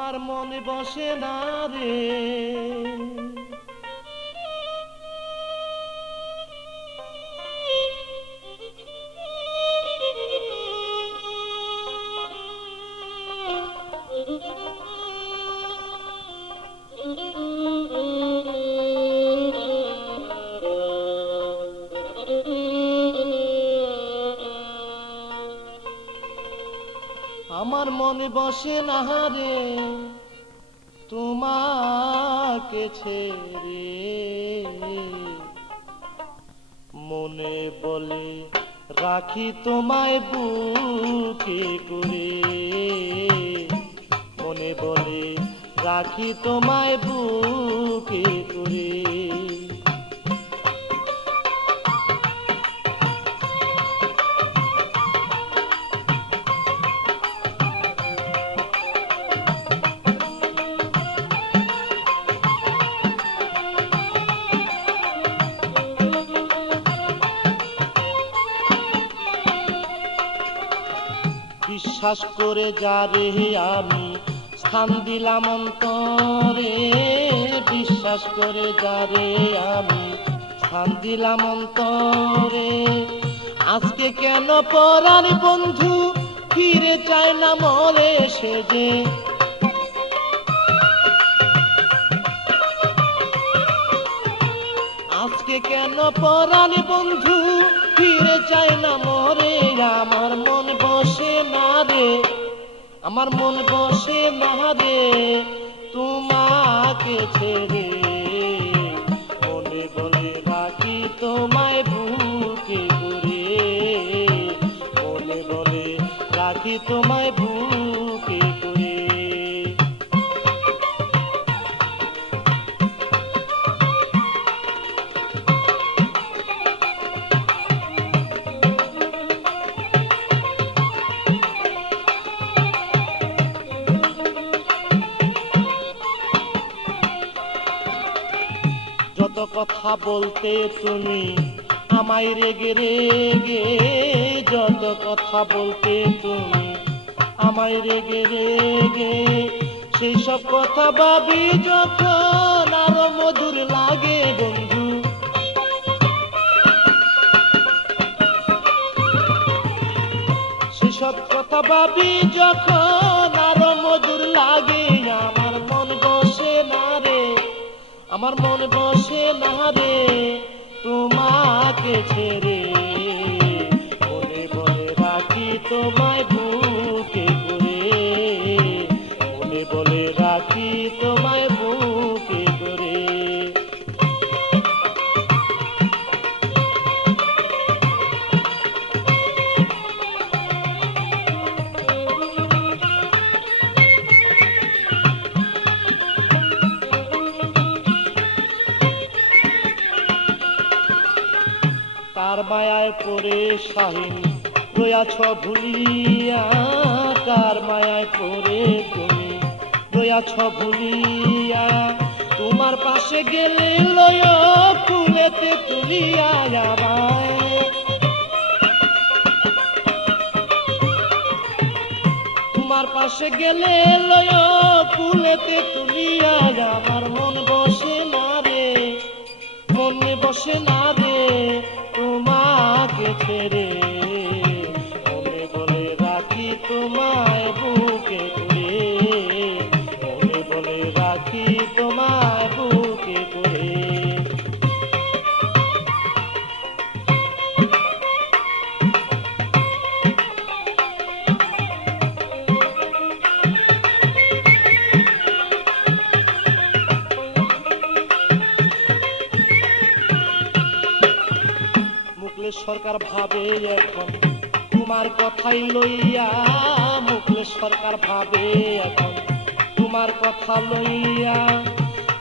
আমার মনে বসে না রে আমার মনে বসে না রে তোমাকে ছেড়ে মনে বলে রাখি তোমায় বুকে করে মনে বলে রাখি তোমায় বুকে করে বিশ্বাস করে যারে আমি স্থান দিলাম অন্তরে বিশ্বাস করে যারে আমি স্থান দিলাম অন্তরে আজকে কেন পরার বন্ধু ফিরে চায় না মরে সে যে আজকে কেন পরার বন্ধু ফিরে চায় না মরে আমার মন বসে না রে আমার মন বসে না রে তোমাকে ছেড়ে মনে বলে রাখি তোমায় বুকে করে মনে বলে রাখি তোমায় বুকে করে যত কথা বলতে তুমি আমায় রেগে রেগে যত কথা বলতে তুমি আমায় রেগে রেগে সেই সব কথা ভাবি যখন আরো মধুর লাগে বন্ধু সেই সব কথা ভাবি যখন আরো মধুর লাগে আমার মন বসে না রে আমার মন বসে না রে তোমাকে ছেড়ে মনে বলে রাখি তোমায় বুকে করে মনে বলে রাখি তোমায় বুকে করে কার মায়ায় পড়ে শাহিন রয়াছ ভুলিয়া কার মায়ায় পড়ে তুমি রয়াছ ভুলিয়া তোমার পাশে গেলে লয় ফুলেতে তুলিয়া আমায় তোমার পাশে গেলে লয় ফুলেতে তুলিয়া আমার মন বসে না রে মনে বসে না রে তোমাকে ছেড়ে মনে বলে রাখি তোমায় বুকে করে মনে বলে রাখি তোমায় বুকে করে সরকার ভাবে এখন তোমার কথাই লইয়া মুখলেশ সরকার ভাবে এখন তোমার কথা লইয়া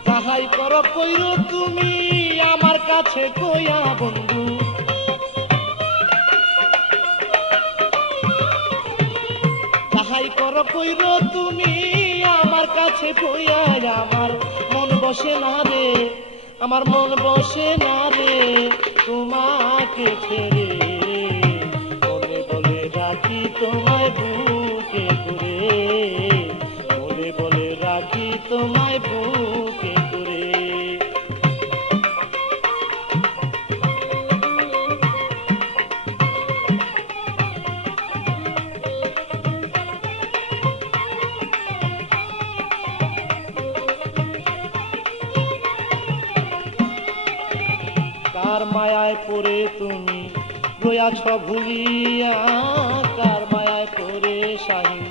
যাহাই করো কইরো তুমি আমার কাছে কইয়া বন্ধু যাহাই করো কইরো তুমি আমার কাছে কইয়া আমার মন বসে না রে আমার মন বসে না রে তোমাকে ছেড়ে মনে বলে রাখি তোমায় বুকে করে মনে বলে কার মায়ায় পড়ে তুমি রয়াছ ভুলিয়া, কার মায়ায় পড়ে শাহিন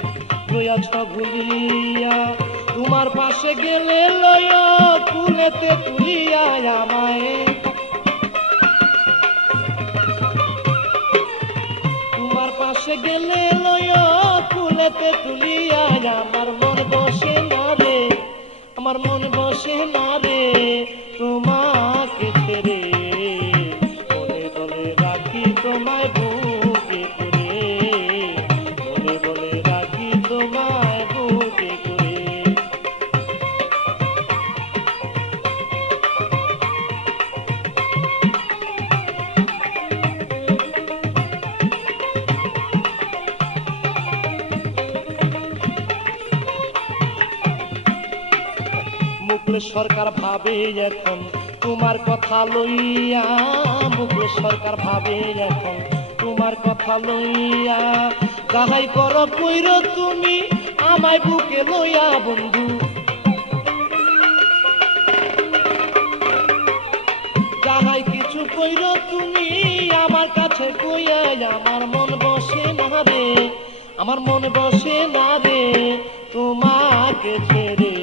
রয়াছ ভুলিয়া। তোমার পাশে গেলে লয় কুলেতে তুলিয়া আমায়, তোমার পাশে গেলে লয় কুলেতে তুলিয়া। আমার মন বসে না রে, আমার মন বসে না রে তোমাকে ছেড়ে, বলে বলে রাখি তোমায় বুকে করে, বলে বলে রাখি তোমায় বুকে করে। মুকুল সরকার ভাবে এখন তোমার কথা লইয়া, মুকুল সরকার ভাবে এখন তোমার কথা লইয়া। যাহাই করো কইর তুমি আমায় বুকে লইয়া বন্ধু, যাহাই কিছু কইর তুমি আমার কাছে কইয়া। আমার মন বসে না রে, আমার মন বসে না রে তোমাকে ছেড়ে।